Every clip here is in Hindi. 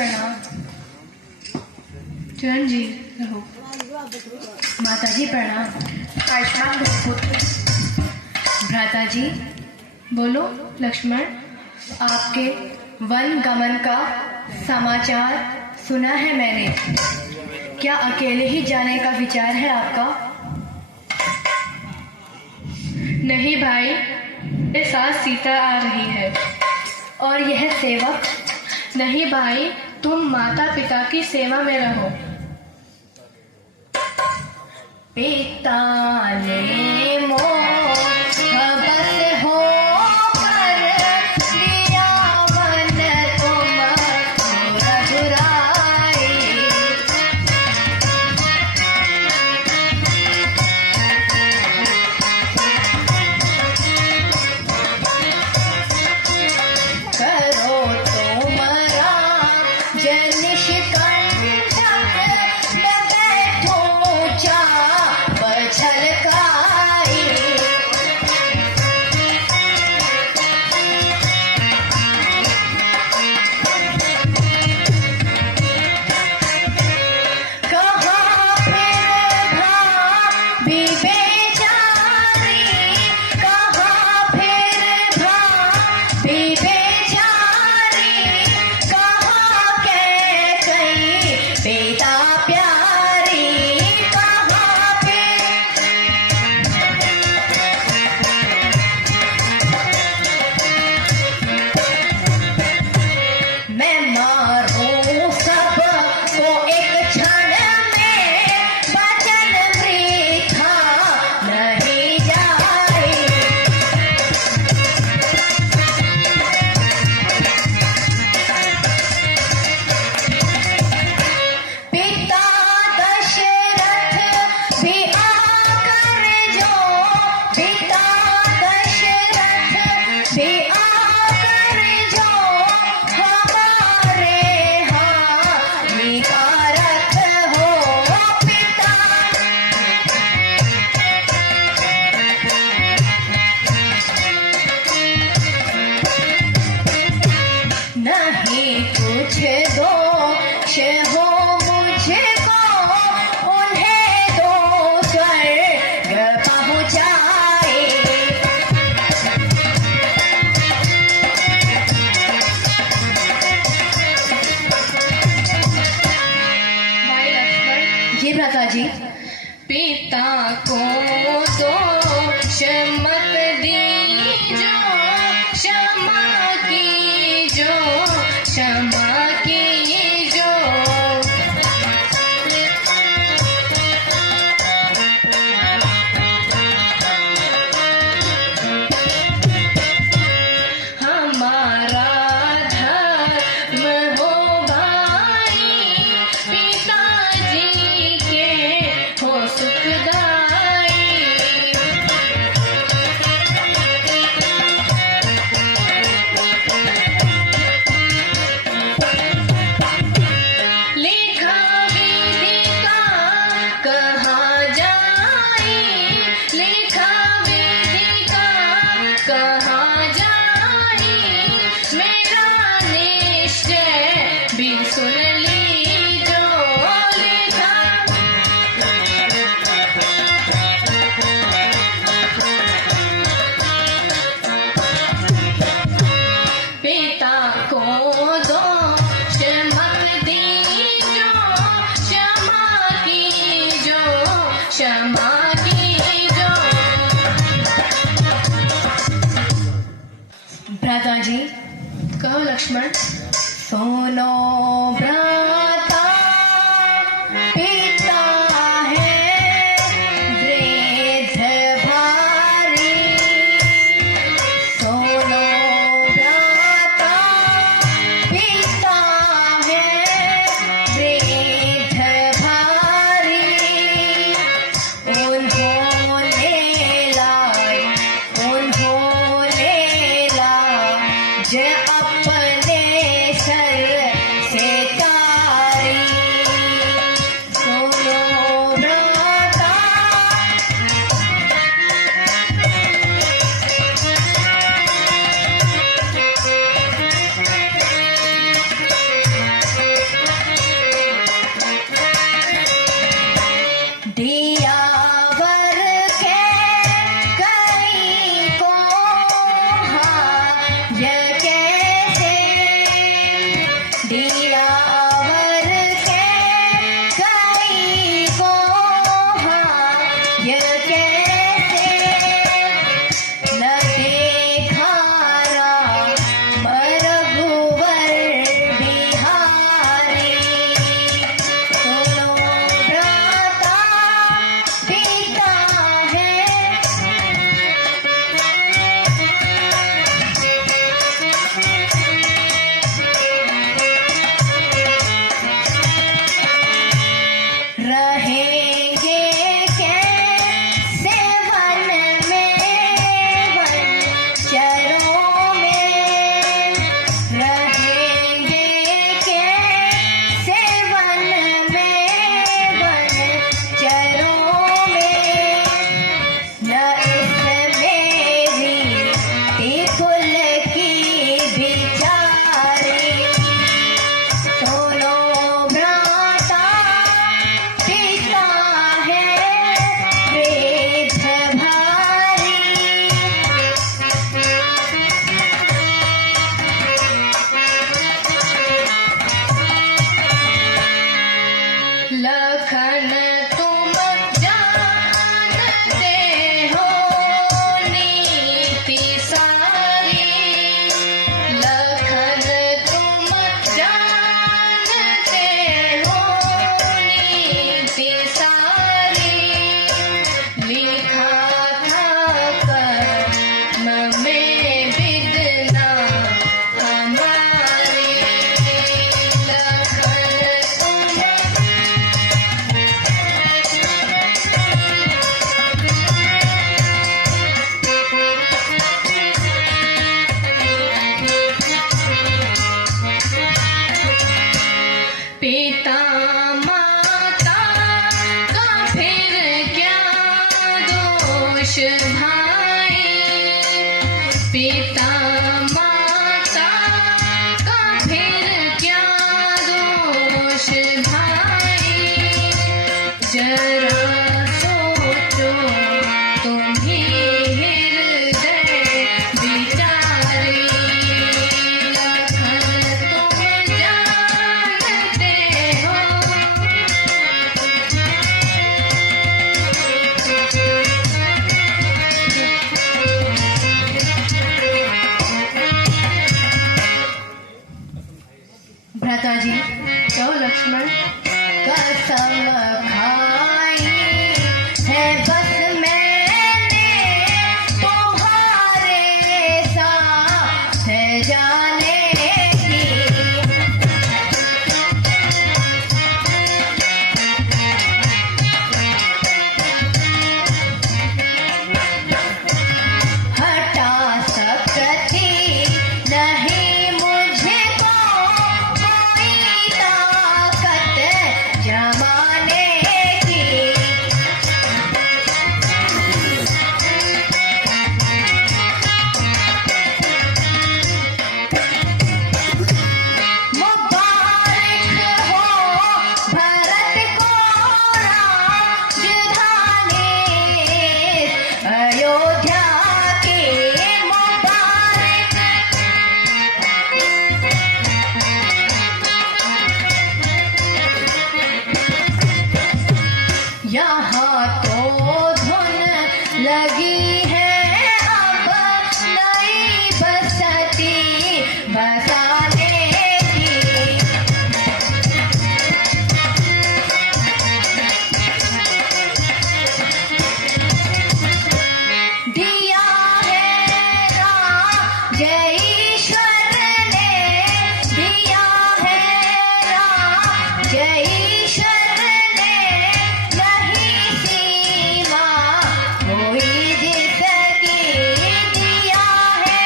प्रणाम। चरण जी रहो। माता जी प्रणाम। आयुष्मान पुत्र। भ्राता जी बोलो। लक्ष्मण, आपके वन गमन का समाचार सुना है मैंने। क्या अकेले ही जाने का विचार है आपका? नहीं भाई, मेरे साथ सीता आ रही है। और यह सेवक? नहीं भाई, तुम माता पिता की सेवा में रहो। पिता ने मोह बस हो कर दिया वन तुम रघुराई। करो तुम्हारा जनिश कंठक बैठो चा छलकाई। कहाँ फिर भाभी बेचारी, कहाँ फिर भाभी बेचारी, कहाँ कह गई बेटा प्यारी, कहाँ फिर मैं मारूं सबको एक क्षण में, वचन वृथा नहीं जाए। पिता दशरथ भी आकर जो, पिता दशरथ भी आकर जो हमारे हानिकारक हो। पिता नहीं कुछ दोष हो मुझको, उन्हें दो स्वर्ग पहुँचाए। भाई लक्ष्मण जी। भ्राता जी, पिता को दोष मत दीजो, क्षमा कीजो, क्षमा कीजो। हमारा धर्म हो भाई, पिताजी के हो सुखदाई। लिखा विधि का कहाँ जाए, लिखा विधि का कहाँ जाए। मेरा निश्चय भी सुन लीजो, लिखा पिता को दोष मत दीजो, क्षमा कीजो, क्षमा कीजो। भ्राता जी कहो। लक्ष्मण, सुनो भ्राता, पिता है वृद्ध भारी। सुनो भ्राता, पिता है वृद्ध भारी। उन्होंने लाए जे अपने सर से को धुन लगी है अब नई बसती बसाने की। दिया है राम जय ईश्वर ने, दिया है राम जय ईश्वर ने, नहीं सीमा कोई जिसकी दिया है।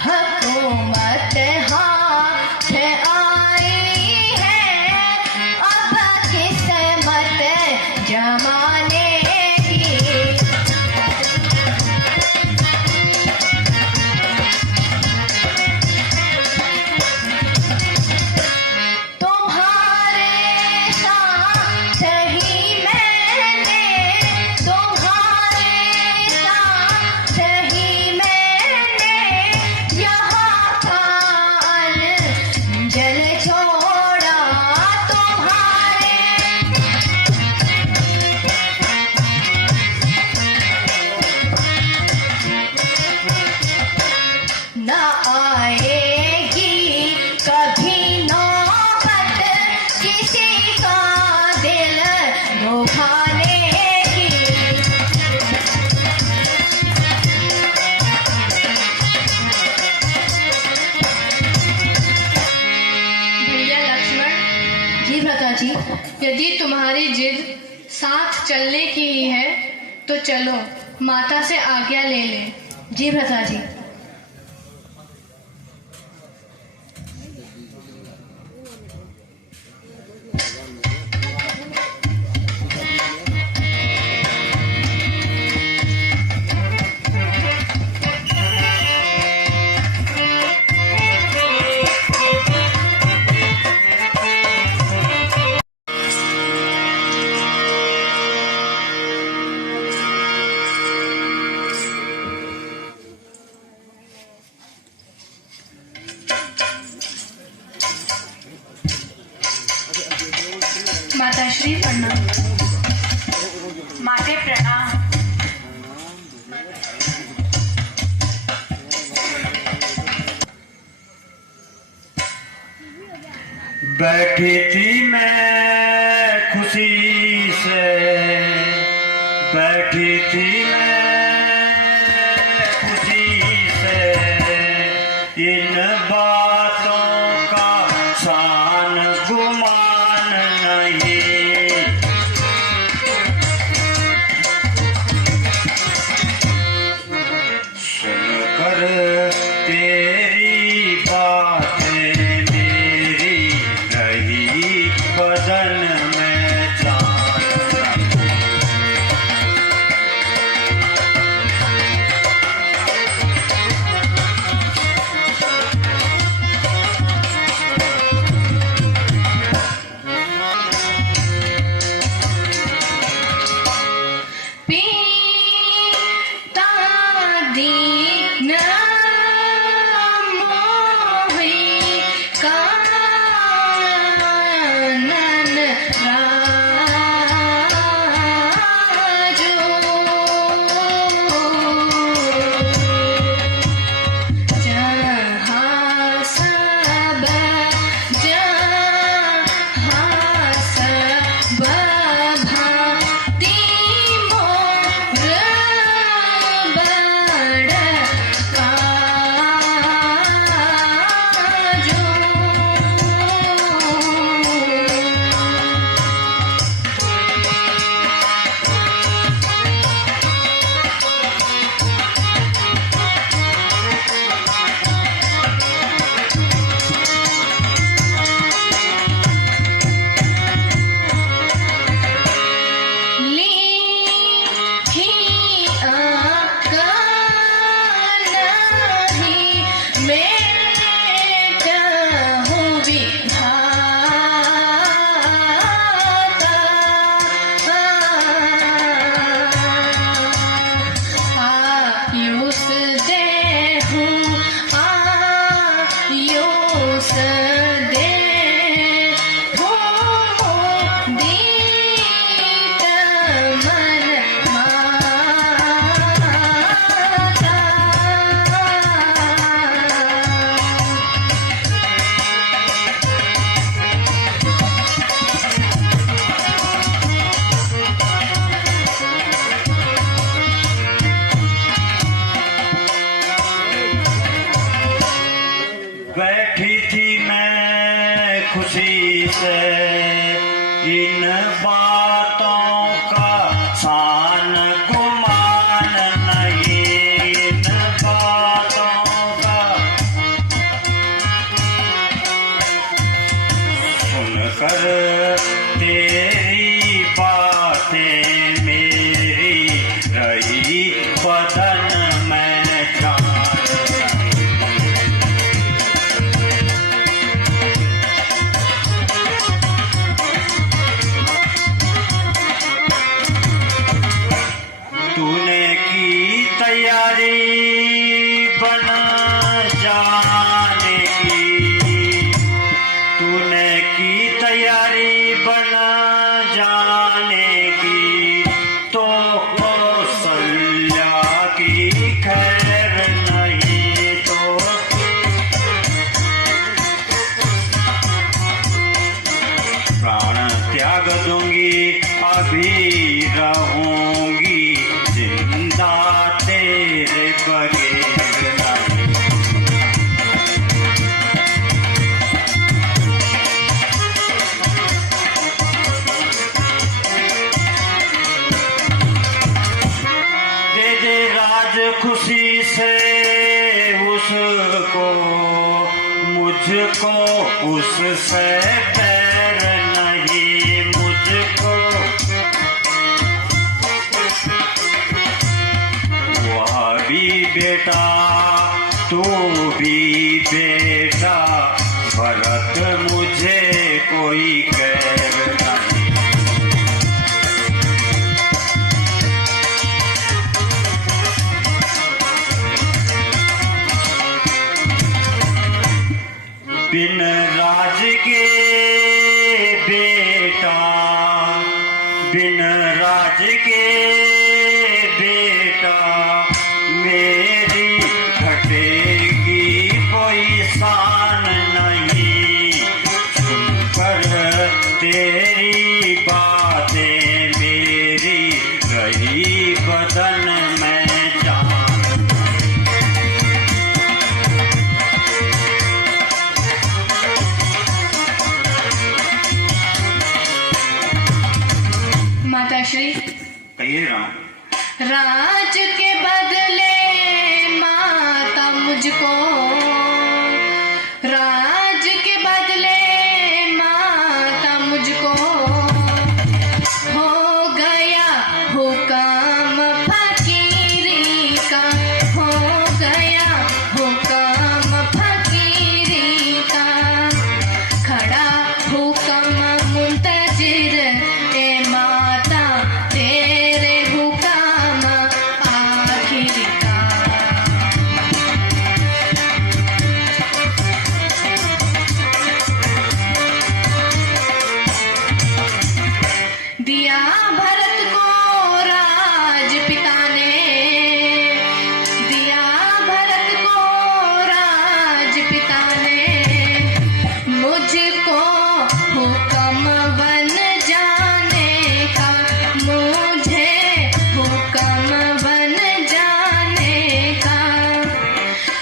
हुकूमत हाथ आई है अब किस्मत जमाने की। तुम्हारे साथ ही मैंने, तुम्हारे साथ ही मैंने यहाँ का जल छोड़ा। तुम्हारे न आएगी कभी नौबत किसी का दिल दुखाने की। भैया लक्ष्मण। जी भ्राता जी। यदि तुम्हारी जिद साथ चलने की ही है तो चलो, माता से आज्ञा ले ले। जी भ्राता जी। माताश्री प्रणाम। माते प्रणाम। बैठी थी मैं खुशी से, बैठी थी मैं खुशी से, इन बातों का शान गुमान नहीं। सुनकर तेरी बातें मेरी रही बदन में जान। उस दिन हो दीत मन माता। बैठी थी मैं खुशी से इन बातों का शान गुमान नहीं, इन बातों का सुनकर तेरी बातें मेरी रही बदन में जान। तूने की तैयारी बना जाने की, तूने की तैयारी बना जाने की, तो कौशल्या की खैर नहीं, तो प्राण त्याग दूंगी अभी रहूंगी जिंदा तेरे बगैर नहीं। दे दे राज खुशी से उसको, मुझको उससे बैर नहीं, मुझको वह भी बेटा तू भी बेटा, भरत मुझे कोई कैर नहीं। बिन राज के बेटा, बिन राज के बेटा, मेरी घटेगी कोई शान नहीं। सुनकर तेरी बातें मेरी रही बदन में जान। माताश्री, कहिए राम। राज के बदले माता मुझको, राज के बदले माता मुझको हो गया हुक्म फकीरी का, हो गया हुक्म फकीरी का। खड़ा हुक्म मुंतजिर ए माता तेरे हुक्म आखिर का। दिया भरत को राज पिता ने, दिया भरत को राज पिता ने, मुझको हुक्म बन जाने का, मुझे हुक्म बन जाने का।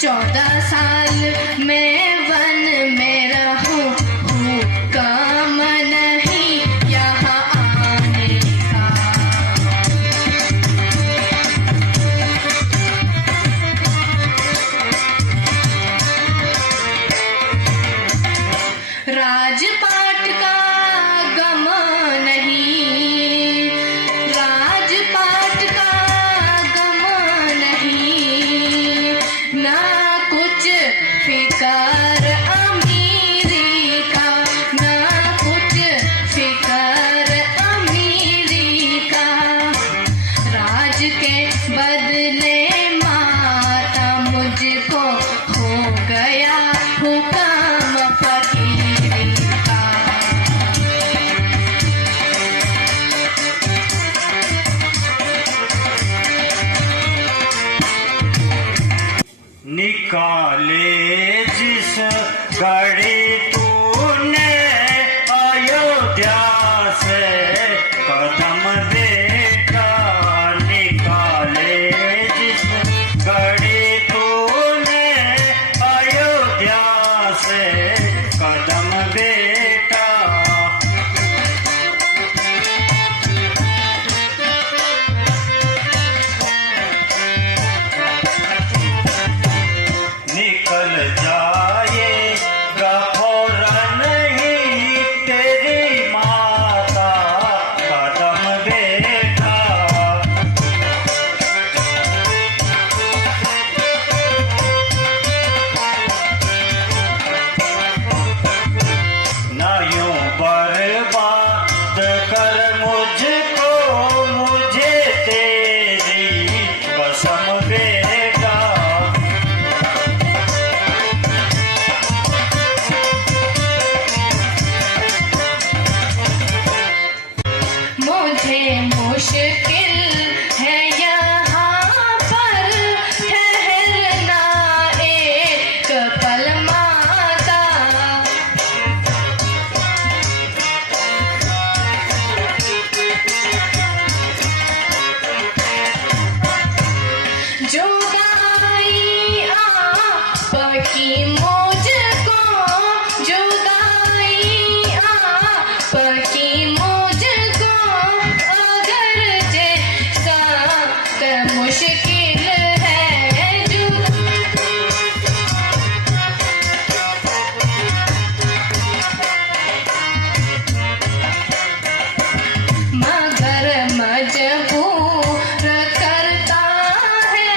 14 साल में वन में रहूं, हुक्म नहीं यहाँ आने का। राजपाट का गम नहीं, राजपाट का गम नहीं, ना कुछ फिकर अमीरी का, ना कुछ फिकर अमीरी का। राज के बदले माता मुझको हो गया हुक्म गढ़ी तूने अयोध्या से कदम बेटा निकाले जिस गढ़ी तूने अयोध्या से कदम बेटा निकल जाएगा फौरन ही तेरी माता कदम बेटा न यूं बर्बाद कर मुझको मुझे तेरी कसम बेटा मुझे मुश्किल है यहाँ पर ठहरना एक पल माता। जुदाई आपकी मुझको जुदाई आपकी मुझको अगर जैसा मुश्किल है मगर मजबूर करता है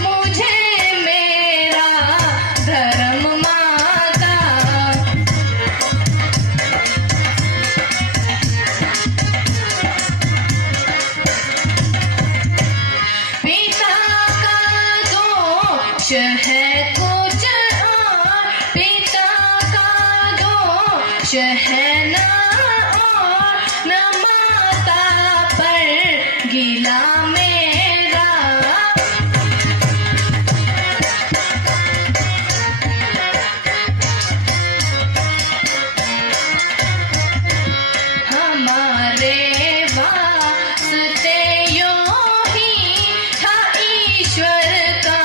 मुझे मेरा धर्म माता। पिता का दोष है कुछ और पिता का दोष है ना और न माता पर गिला मेरा। हमारे वास्ते यूं ही था ईश्वर का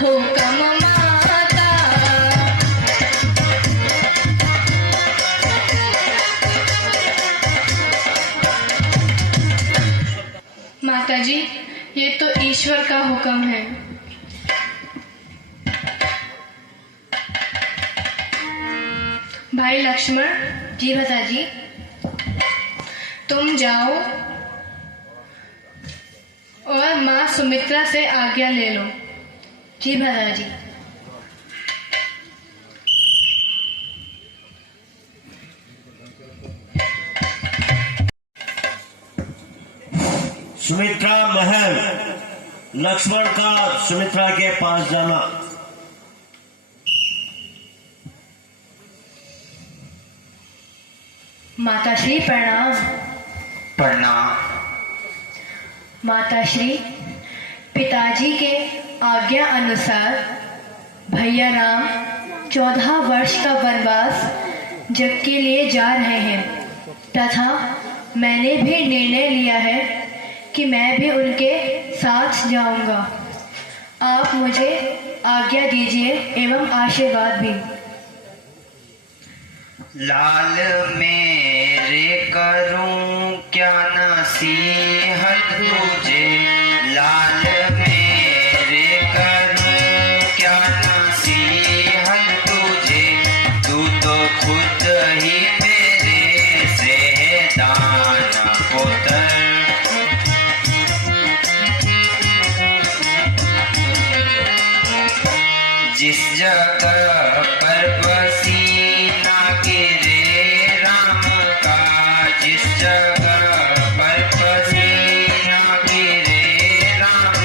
हुक्म माता। माता जी, ये तो ईश्वर का हुक्म है। भाई लक्ष्मण। जी भ्राताजी। तुम जाओ और माँ सुमित्रा से आज्ञा ले लो। जी भ्राताजी। सुमित्रा महल। लक्ष्मण का सुमित्रा के पास जाना। माताश्री प्रणाम। प्रणाम। माताश्री, पिताजी के आज्ञा अनुसार भैया राम 14 वर्ष का वनवास जग के लिए जा रहे हैं तथा मैंने भी निर्णय लिया है कि मैं भी उनके साथ जाऊंगा। आप मुझे आज्ञा दीजिए एवं आशीर्वाद भी। लाल मेरे करूं क्या नसीहत तुझे, लाल मेरे करूं क्या नसीहत तुझे, तू तो खुद ही मेरे से दान पुत्र। जिस जगह पर पसीना गिरे राम का, जिस जगह पर पसीना गिरे राम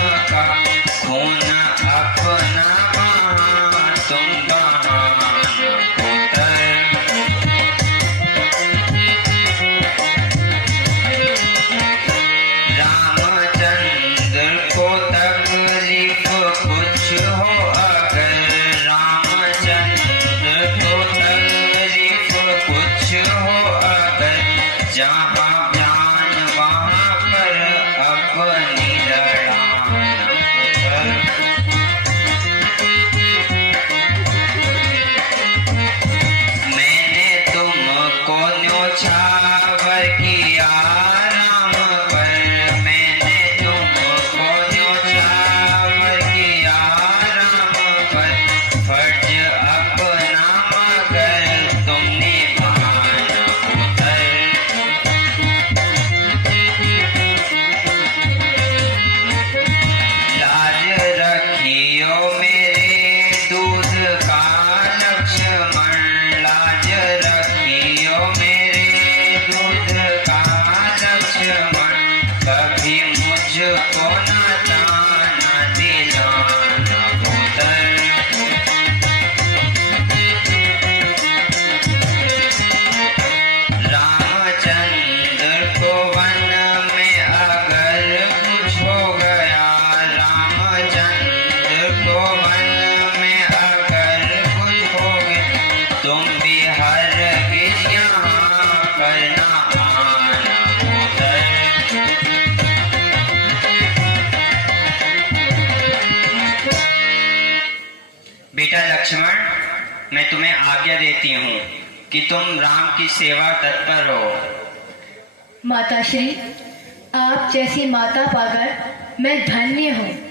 मैं तुम्हें आज्ञा देती हूँ कि तुम राम की सेवा तत्पर हो। माताश्री, आप जैसी माता पाकर मैं धन्य हूँ।